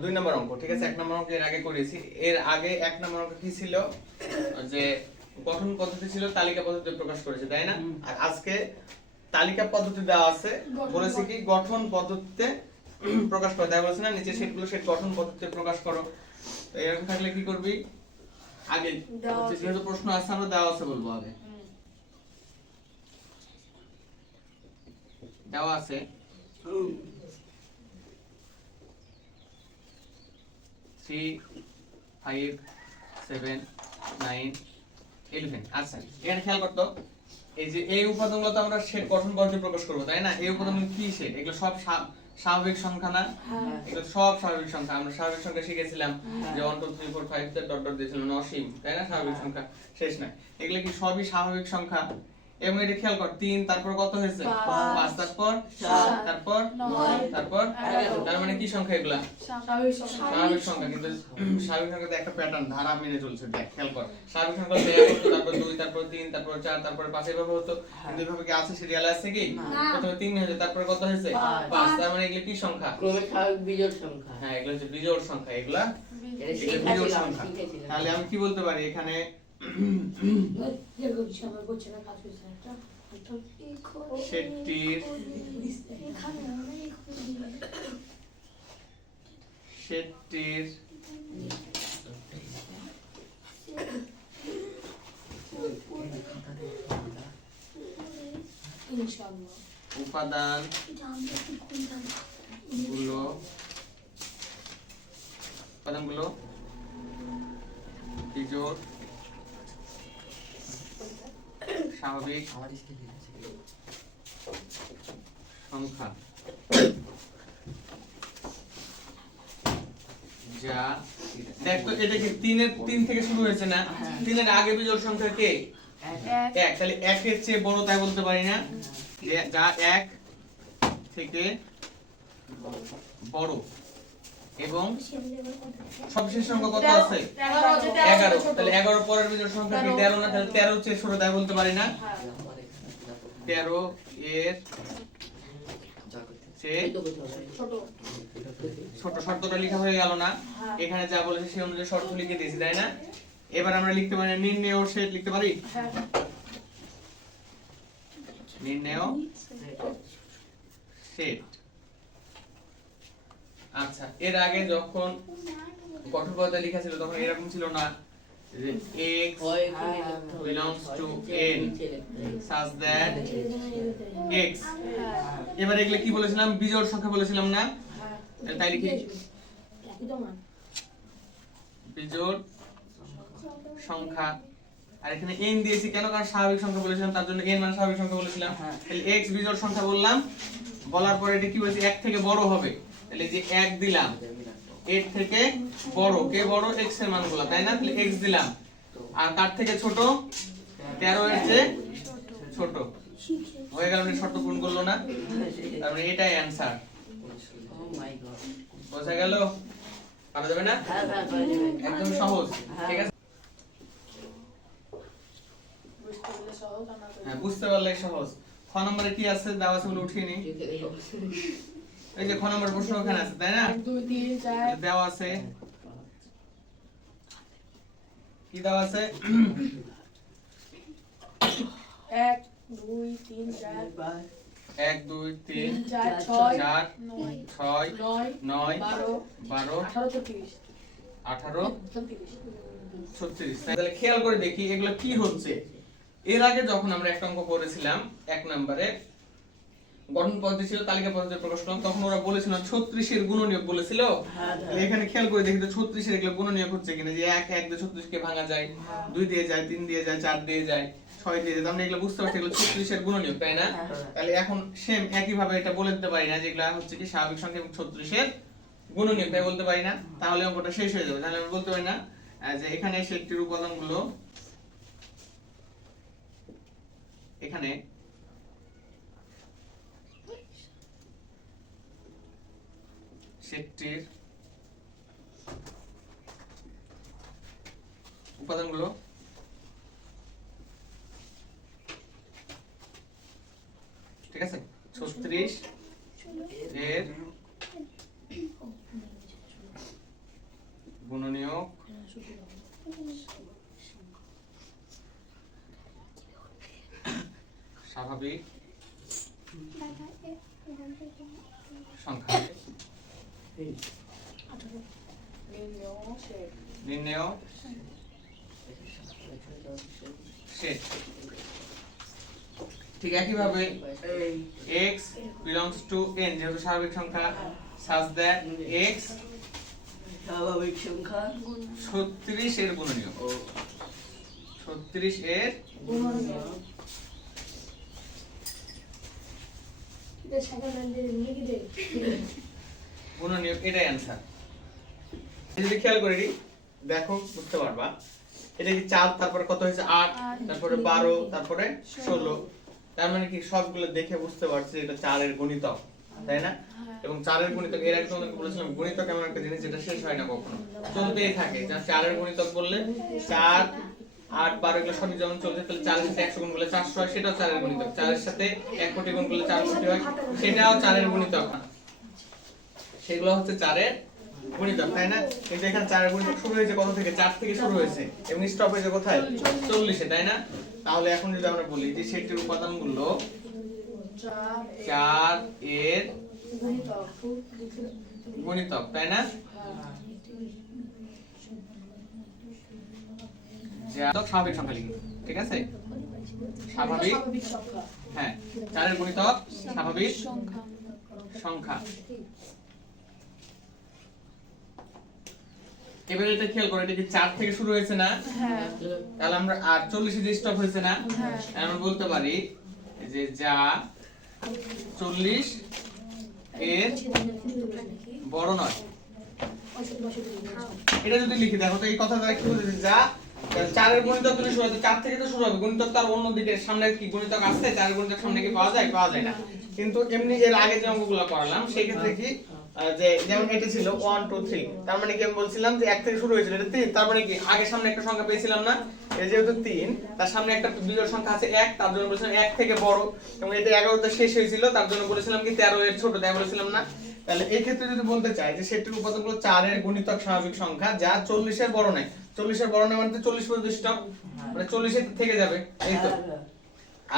দুই নম্বর অঙ্ক ঠিক আছে? এক নম্বর অঙ্ক এর আগে করেছি এর আগে এক নম্বর অঙ্ক কি ছিল? যে গঠন পদ্ধতি ছিল তালিকা পদ্ধতি প্রকাশ করেছে তাই না? আর আজকে তালিকা পদ্ধতি দেওয়া আছে বলেছে কি গঠন পদ্ধতিতে প্রকাশ করো। তাই বলেছে না নিচে সেটগুলো সেট গঠন পদ্ধতিতে প্রকাশ করো। তো এরকম থাকলে কি করবি? আগে দেওয়া যেহেতু প্রশ্ন আছে আমরা দেওয়া আছে বলব আগে। দেওয়া আছে। Three five seven nine eleven আচ্ছা এখানে খেয়াল করতো এই যে এই উপাদানগুলো তো আমরা সেট গঠন পদ্ধতি প্রকাশ করব তাই না? এই উপাদানগুলো কি সেট এগুলো সব স্বাভাবিক সংখ্যা না? হ্যাঁ। এগুলো সব স্বাভাবিক সংখ্যা। আমরা স্বাভাবিক সংখ্যা শিখেছিলাম যে one two three four five dot dot দিয়েছিলাম মানে অসীম তাই না স্বাভাবিক হ্যাঁ। সংখ্যা শেষ নাই এগুলো কি সবই স্বাভাবিক সংখ্যা এবং এটা খেয়াল কর তিন তারপর কত হয়েছে? পাঁচ, তারপর সাত, তারপর নয়, তারপর তার মানে কি সংখ্যা এগুলা? স্বাভাবিক সংখ্যা। স্বাভাবিক সংখ্যা কিন্তু স্বাভাবিক সংখ্যাতে একটা প্যাটার্ন ধারা মেনে চলছে দেখ খেয়াল কর। স্বাভাবিক সংখ্যা তারপর দুই তারপর তিন তারপর চার তারপর পাঁচ এভাবে হতো। কিন্তু এভাবে কি আছে? সিরিয়াল আছে কি? প্রথমে তিন হয়েছে তারপরে কত হয়েছে? পাঁচ। তার মানে এগুলো কি সংখ্যা? ক্রমিক স্বাভাবিক বিজোড় সংখ্যা। হ্যাঁ এগুলো হচ্ছে বিজোড় সংখ্যা এগুলা এটা বিজোড় সংখ্যা। তাহলে আমি কি বলতে পারি এখানে? সেটটির সেটটির উপাদানগুলো উপাদানগুলো বিজোড় স্বাভাবিক সংখ্যা। যা। দেখ এটা কি তিনের তিন থেকে শুরু হয়েছে না? তিনের আগে বিজোড় সংখ্যা কে? এক, এক। তাহলে একের চেয়ে বড় তাই বলতে পারি না? যা এক থেকে বড়। এবং সবশেষ সংখ্যা কত আছে এগারো আছে, তেরো এগারো ছোট। তাহলে এগারো পরের বিজোড় সংখ্যা কি তেরো। তেরো না তাহলে তেরো চেয়ে ছোট তাই বলতে পারি না হ্যাঁ। তেরো এর। ছোট। শর্তটা লেখা হয়ে গেল না হ্যাঁ। এখানে যা বলেছে সেই অনুযায়ী শর্ত লিখে দিয়েছি তাই না এবার আমরা লিখতে পারি নির্ণয় সেট লিখতে পারি হ্যাঁ। নির্ণয় সেট আচ্ছা এর আগে যখন গঠন পদ্ধতি লেখা ছিল, তখন এরকম ছিল না। X। এগুলো কি বলেছিলাম? সংখ্যা বলেছিলাম না। তাই সংখ্যা। আর এখানে কেন? কারণ স্বাভাবিক সংখ্যা বলেছিলাম, তার জন্য n মানে স্বাভাবিক সংখ্যা বলেছিলাম। তাহলে x সংখ্যা বললাম, বলার পরে এটা কি বলেছি এক থেকে বড় হবে। তাহলে যে এক দিলাম এর থেকে বড় কে বড়? X এর মান মানগুলো তাই না? তাহলে x দিলাম। আর কার থেকে ছোট? 13 এর চেয়ে ছোট। হয়ে গেল মানে শর্ত পূরণ করল না? তার মানে এটাই অ্যানসার. বোঝা গেল? পারা যাবে না? হ্যাঁ, হ্যাঁ, একদম সহজ। ঠিক আছে? বুঝতে পারলে সহজ, হ্যাঁ খ নম্বরে কি আছে? দেওয়া আছে বলে উঠিয়ে নি। এই যে খ নম্বর প্রশ্ন ওখানে আছে তাই না? দেওয়া আছে। কি দেওয়া আছে? এক দুই তিন চার, ছয়, নয়, বারো, আঠারো, ছত্রিশ। আঠারো ছত্রিশ। ছত্রিশ। তাহলে খেয়াল করে দেখি এগুলো কি হচ্ছে। এর আগে যখন আমরা একটা অঙ্ক করেছিলাম এক নম্বরে গঠন পদ্ধতি ছিল তালিকা পদ্ধতি প্রকাশ করলাম। তখন ওরা বলেছিল ছত্রিশের গুণনীয়ক বলেছিল। হ্যাঁ, তাহলে এখানে খেয়াল করে দেখি তো ছত্রিশের এগুলো গুণনীয়ক হচ্ছে কিনা যে এক এক দিয়ে ছত্রিশকে ভাঙা যায় দুই দিয়ে যায় তিন দিয়ে যায় চার দিয়ে যায় ছয় দিয়ে যায় মানে এগুলো বুঝতে পারছি এগুলো ছত্রিশের গুণনীয়ক তাই না? তাহলে এখন সেম একই ভাবে এটা বলে দিতে পারি না যেগুলো হচ্ছে কি স্বাভাবিক সংখ্যা এবং ছত্রিশের গুণনীয়ক তাই বলতে পারি না? তাহলে অঙ্কটা শেষ হয়ে যাবে। তাহলে আমি বলতে পারি না যে এখানে সেটটির উপাদানগুলো এখানে সেটটির উপাদানগুলো ঠিক আছে? ছত্রিশ এর স্বাভাবিক সংখ্যা। নির্ণয় শেষ ঠিক একইভাবে x belongs to n যেহেতু স্বাভাবিক সংখ্যা such that x স্বাভাবিক সংখ্যা 36 এর গুণনীয়ক ও। 36 এর গুণনীয়ক এটাই অ্যান্সার যদি খেয়াল করে দেখো বুঝতে পারবা। এটা কি চার তারপরে কত হয়েছে? আট তারপরে বারো তারপরে ষোলো। তার মানে কি সবগুলো দেখে বুঝতে পারছি এটা চারের গণিতক তাই না? এবং চারের গণিতক এর আগে তোমাদেরকে বলেছিলাম গণিতক এমন একটা জিনিস যেটা শেষ হয় না কখনো। চলতেই থাকে। চারের গণিতক বললে চার আট বারো এগুলো সবই যেমন চলছে তাহলে চারের সাথে একশো গুণ করলে চারশো হয় সেটাও চারের গণিতক। চারের সাথে এক কোটি গুণ করলে চার কোটি হয় সেটাও চারের গণিতক সেগুলো হচ্ছে চারের গণিতক, তাই না? কিন্তু এখানে চারের গণিতক শুরু হয়েছে কত থেকে? চার থেকে শুরু হয়েছে। এবং স্টপ হয়েছে কোথায়? চল্লিশে, তাই না? তাহলে এখন যদি আমরা বলি যে সেটির উপাদানগুলো চার এর গুণিতক, তাই না? স্বাভাবিক সংখ্যা ঠিক আছে? স্বাভাবিক স্বাভাবিক হ্যাঁ চারের গণিতক স্বাভাবিক সংখ্যা সংখ্যা। এবারে এটা খেয়াল করো এটা কি চার থেকে শুরু হয়েছে না? হ্যাঁ। তাহলে আমরা আর চল্লিশে যে স্টপ হয়েছে না? হ্যাঁ। আমরা বলতে পারি যে যা চল্লিশ এর বড় নয়। এটা যদি লিখি দেখো তো এই কথা দ্বারা কি বুঝেছে যা চারের গণিতক যদি শুরু হচ্ছে চার থেকে তো শুরু হবে। গণিতক তার অন্য দিকে সামনে কি গণিতক আসছে চারের গণিতক সামনে কি পাওয়া যায়? পাওয়া যায় না। কিন্তু এমনি এর আগে যে অঙ্কগুলো করালাম সেই ক্ষেত্রে কি যে যেমন এটা ছিল ওয়ান টু থ্রি তার মানে কি আমি বলছিলাম যে এক থেকে শুরু হয়েছিল এটা তিন তার মানে কি আগে সামনে একটা সংখ্যা পেয়েছিলাম না? এই যেহেতু তিন তার সামনে একটা বিজোড় সংখ্যা আছে এক তার জন্য বলেছিলাম এক থেকে বড়। এবং এটা এগারোতে শেষ হয়েছিল তার জন্য বলেছিলাম কি তেরো এর ছোট তাই বলেছিলাম না? তাহলে এই ক্ষেত্রে যদি বলতে চাই যে সেটির উপাদানগুলো চারের গুণিতক স্বাভাবিক সংখ্যা যা চল্লিশের বড় নয় চল্লিশের বড় নয় মানে চল্লিশ পর্যন্ত স্টপ মানে চল্লিশে থেকে যাবে এই তো।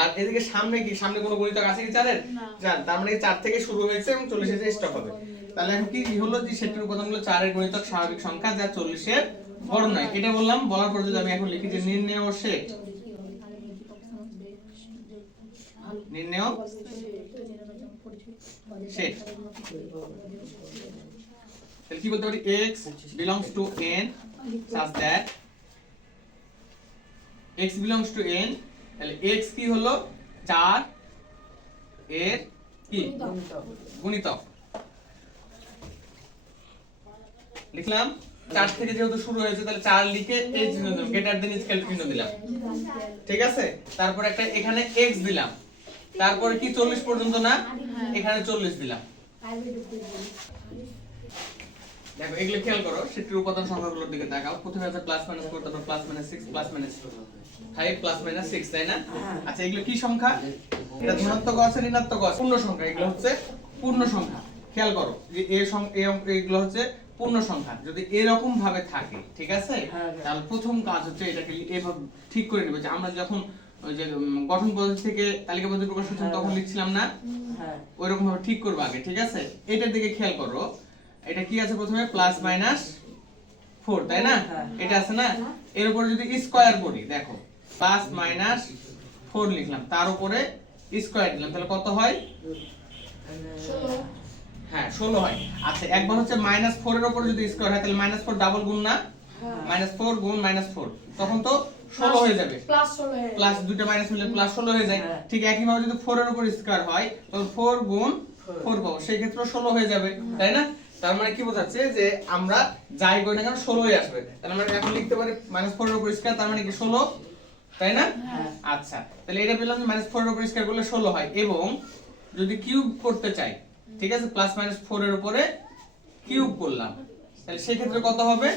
আর এদিকে সামনে কি? সামনে কোনো গণিতক আছে কি চারের? না। চার তার মানে কি চার থেকে শুরু হয়েছে এবং চল্লিশে যে স্টপ হবে। তাহলে এখন কি হলো যে সেটির উপাদানগুলো চারের গণিতক স্বাভাবিক সংখ্যা যা চল্লিশের বড় নয়। এটা বললাম, বলার পর যদি আমি এখন লিখি যে নির্ণয় সেট নির্ণয় তাহলে কি বলতে পারি? X belongs to n, such that x belongs to n, তাহলে x কি হলো? 4 এর কি? গুণিতক। লিখলাম। 4 থেকে যেহেতু শুরু হয়েছে, তাহলে 4 লিখে এই চিহ্ন দিলাম। গ্রেটার দেন স্কেল চিহ্ন দিলাম। ঠিক আছে? তারপর একটা এখানে x দিলাম। তারপরে কি 40 পর্যন্ত না? এখানে 40 দিলাম। দেখো, এগুলো খেয়াল করো সেটির উপাদান সংখ্যাগুলোর দিকে তাকাও। প্রথমে আছে প্লাস মাইনাস ফোর তারপর plus minus six plus minus five plus minus six তাই না? আচ্ছা এগুলো কি সংখ্যা? এটা ধনাত্মক আছে, ঋণাত্মক আছে? পূর্ণ সংখ্যা, এগুলো হচ্ছে পূর্ণ সংখ্যা। খেয়াল করো, যে এ এগুলো হচ্ছে পূর্ণ সংখ্যা যদি এরকম ভাবে থাকে ঠিক আছে? হ্যাঁ। তাহলে প্রথম কাজ হচ্ছে এটাকে এভাবে ঠিক করে নেবে যে আমরা যখন ওই যে গঠন পদ্ধতি থেকে তালিকা পদ্ধতি প্রকাশ করছিলাম হ্যাঁ। তখন লিখছিলাম না? হ্যাঁ। ওইরকম ভাবে ঠিক করব আগে ঠিক আছে? এটার দিকে খেয়াল করো। এটা কি আছে প্রথমে? প্লাস মাইনাস ফোর তাই না? হ্যাঁ। এটা আছে না? এর উপরে যদি স্কোয়ার করি দেখো প্লাস মাইনাস ফোর লিখলাম তার উপরে স্কোয়ার দিলাম তাহলে কত হয়? হ্যাঁ ষোলো হয়। আচ্ছা একবার হচ্ছে মাইনাস ফোর এর উপর যদি স্কোয়ার হয় তাহলে মাইনাস ফোর ডাবল গুণ না? হ্যাঁ। মাইনাস ফোর গুণ মাইনাস ফোর তখন তো ষোলো হয়ে যাবে। প্লাস ষোলো হয়ে দুটো মাইনাস মিলে প্লাস ষোলো হয়ে যায়। হ্যাঁ। ঠিক একইভাবে যদি ফোর এর উপর স্কোয়ার হয় তখন ফোর গুণ ফোর পাবো। সেই ক্ষেত্রে ষোলো হয়ে যাবে তাই না? তার মানে কি বোঝাচ্ছে যে আমরা যাই করি না কেন ষোলোই আসবে। তাহলে আমরা এখন লিখতে পারি মাইনাস ফোর এর উপর স্কোয়ার তার মানে কি ষোলো? তাই না? হ্যাঁ। আচ্ছা তাহলে এটা পেলাম মাইনাস ফোর এর উপর স্কোয়ার করলে ষোলো হয়। এবং যদি কিউব করতে চাই ঠিক আছে? প্লাস মাইনাস ফোর এর উপরে কিউব করলাম। তাহলে সেই ক্ষেত্রে কত হবে?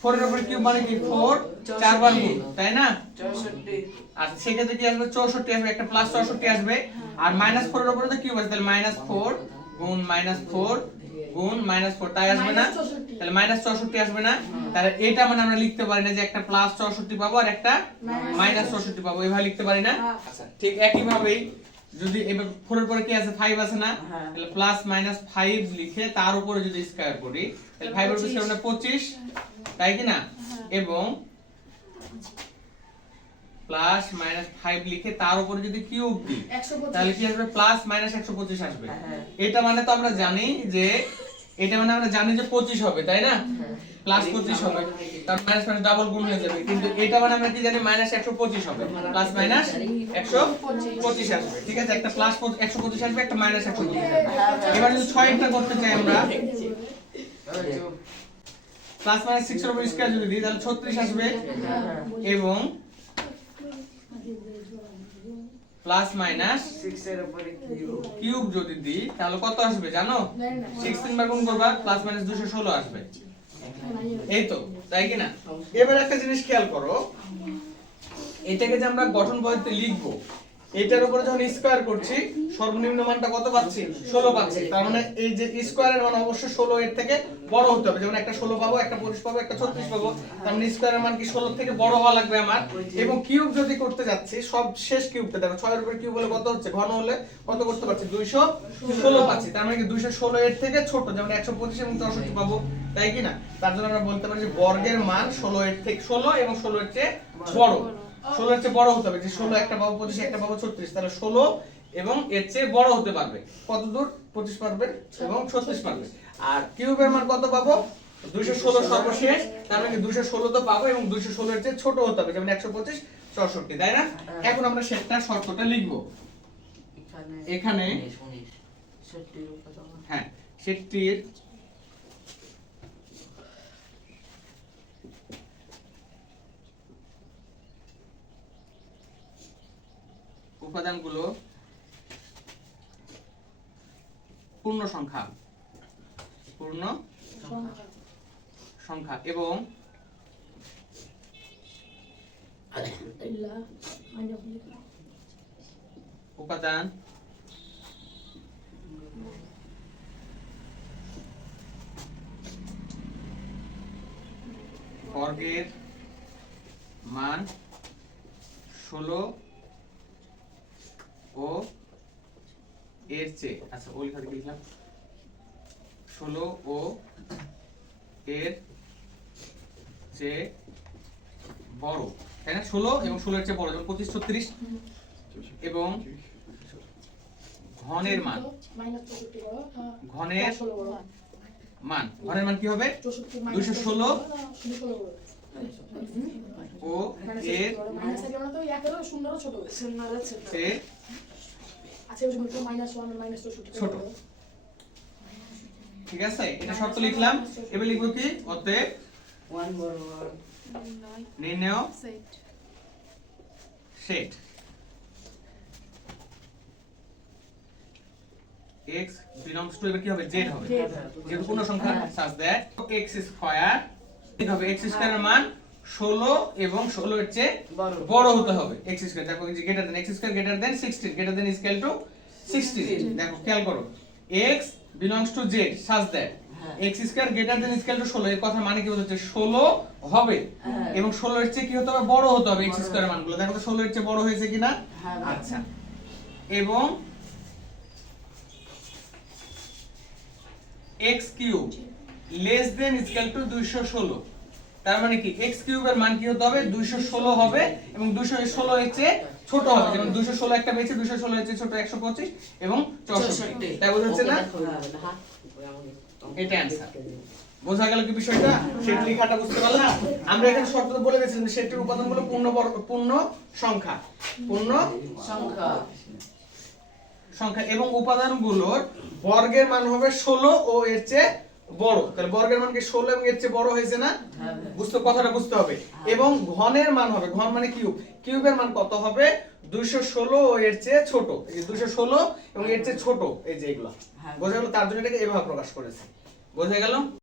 ফোর এর উপরে কিউব মানে কি? ফোর চারবার গুণ তাই না? আচ্ছা সেক্ষেত্রে কি আসবে? চৌষট্টি আসবে একটা প্লাস চৌষট্টি আসবে। আর মাইনাস ফোর এর উপরে তো কিউব আছে তাহলে মাইনাস ফোর গুণ মাইনাস ফোর গুণ মাইনাস ফোর তাই আসবে না? তাহলে মাইনাস চৌষট্টি আসবে না? তাহলে এটা মানে আমরা লিখতে পারি না যে একটা প্লাস চৌষট্টি পাবো আর একটা মাইনাস চৌষট্টি পাবো। এভাবে লিখতে পারি না? হ্যাঁ। আচ্ছা ঠিক একই ভাবেই যদি এবার ফোরের পরে কি আছে? ফাইভ আছে না? হ্যাঁ। তাহলে প্লাস মাইনাস ফাইভ লিখে তার উপরে যদি স্কয়ার করি তাহলে ফাইভ এর উপরে আমরা পঁচিশ তাই কি না? এবং প্লাস মাইনাস ফাইভ লিখে তার উপরে যদি কিউব দিই তাহলে কি আসবে? প্লাস মাইনাস একশো পঁচিশ আসবে। হ্যাঁ। এটা মানে তো আমরা জানি যে এটা মানে আমরা জানি যে পঁচিশ হবে তাই না? প্লাস পঁচিশ হবে। তার মাইনাস মাইনাস ডাবল গুণ হয়ে যাবে। কিন্তু এটা মানে আমরা কি জানি মাইনাস একশো পঁচিশ হবে। প্লাস মাইনাস একশো পঁচিশ আসবে। ঠিক আছে? একটা প্লাস একশো পঁচিশ আসবে একটা মাইনাস একশো পঁচিশ আসবে। এবার যদি ছয় একটা করতে চাই আমরা প্লাস মাইনাস সিক্স এর উপর স্কয়ার যদি দিই তাহলে ছত্রিশ আসবে। এবং প্লাস মাইনাস 6 এর উপরে কিউব কিউব যদি দিই তাহলে কত আসবে জানো? জানি না। সিক্স তিনবার গুণ করবা প্লাস মাইনাস দুশো ষোলো আসবে। এই তো তাই কি না? এবার একটা জিনিস খেয়াল করো। এটাকে যে আমরা গঠন পদ্ধতিতে লিখব এটার উপরে যখন স্কয়ার করছি, সর্বনিম্ন মানটা কত পাচ্ছি? ষোলো পাচ্ছি। তার মানে এই যে স্কয়ারের মান অবশ্যই ষোলো এর থেকে বড় হতে হবে। যেমন একটা ষোলো পাবো, একটা পঁচিশ পাবো, একটা ছত্রিশ পাবো। তার মানে স্কয়ারের মান কি ষোলো থেকে বড় হওয়া লাগবে আমার? এবং কিউব যদি করতে যাচ্ছি, সব শেষ কিউবটা দেখো, ছয়ের উপরে কিউব হলে কত হচ্ছে? ঘন হলে কত করতে পারছি? দুইশো ষোলো পাচ্ছি। তার মানে কি দুইশো ষোলো এর থেকে ছোট, যেমন একশো পঁচিশ এবং চৌষট্টি পাবো। তাই কি না? তার জন্য আমরা বলতে পারি যে বর্গের মান ষোলো এর থেকে ষোলো এবং ষোলো এর চেয়ে বড়। ষোলো এর চেয়ে বড় হতে হবে। যে ষোলো একটা পাবো পঁচিশ একটা পাবো ছত্রিশ তাহলে ষোলো এবং এর চেয়ে বড় হতে পারবে। কত দূর? পঁচিশ পারবে এবং ছত্রিশ পারবে। আর কিউবের মান কত পাবো? দুইশো ষোলো সর্বশেষ। তার মানে দুইশো ষোলো তো পাবো এবং দুইশো ষোলো এর চেয়ে ছোট হতে হবে যেমন একশো পঁচিশ চৌষট্টি তাই না? এখন আমরা সেটা শর্তটা লিখব। এখানে হ্যাঁ সেটির উপাদানগুলো পূর্ণ সংখ্যা পূর্ণ সংখ্যা। এবং। উপাদান বর্গের মান ষোলো ও এর চেয়ে আচ্ছা ওই লিখা লিখলাম ষোলো ও এর চেয়ে বড় তাই না ষোলো এবং ষোলো এর চেয়ে বড় যেমন পঁচিশ ছত্রিশ এবং ঘনের মান। ঘনের মান ঘনের মান কি হবে দুইশো ষোলো। ও এর। চেয়ে ছোট। ঠিক আছে এটা শর্ত লিখলাম। এবার লিখব কি? অতএব ওয়ান ওয়ান নির্ণয় সেট x belongs to এবার কি হবে? Z হবে। যেহেতু পূর্ণ সংখ্যা such that x স্কয়ার ঠিক হবে। X স্কয়ারের মান 16 এবং 16 এর চেয়ে বড়। হতে হবে। X স্কয়ার দেখো যে greater than x square greater than 16 greater than equal to 16 দেখো খেয়াল করো। X belongs to z such that হ্যাঁ। x square greater than equal to 16 এর কথা মানে কি বোঝাচ্ছে? 16 হবে। হ্যাঁ। এবং 16 এর চেয়ে কি হতে হবে? বড় হতে হবে x স্কয়ারের মানগুলো। দেখো তো 16 এর চেয়ে বড় হয়েছে কিনা? হ্যাঁ। আচ্ছা। এবং x cube less than equal to 216 তার মানে কি? X কিউবের মান কি হতে হবে? 216 হবে এবং 216 এর চেয়ে ছোট হবে। যেমন 216 একটা পেয়েছে 216 এর চেয়ে ছোট 125 এবং 64 তাই বোঝা যাচ্ছে না? এটা অ্যান্সার বোঝা গেল কি বিষয়টা? সেট লেখাটা বুঝতে পারলাম? আমরা এখানে শর্ত বলে গেছিলাম সেটের উপাদানগুলো পূর্ণ বর্গ পূর্ণ সংখ্যা। পূর্ণ সংখ্যা। সংখ্যা এবং উপাদানগুলোর বর্গের মান হবে 16 ও এর চেয়ে বড়। তাহলে বর্গের মান কি 16 এবং এর চেয়ে বড় হয়েছে না? হ্যাঁ। বুঝতে কথাটা বুঝতে হবে। এবং ঘনের মান হবে। ঘন মানে কিউব। কিউবের মান কত হবে? দুইশো ষোলো এর চেয়ে ছোট। এই যে 216 এবং এর চেয়ে ছোট। এই যে এগুলো। হ্যাঁ। বোঝা গেল তার জন্য এটাকে এভাবে প্রকাশ করেছে। বোঝা গেল?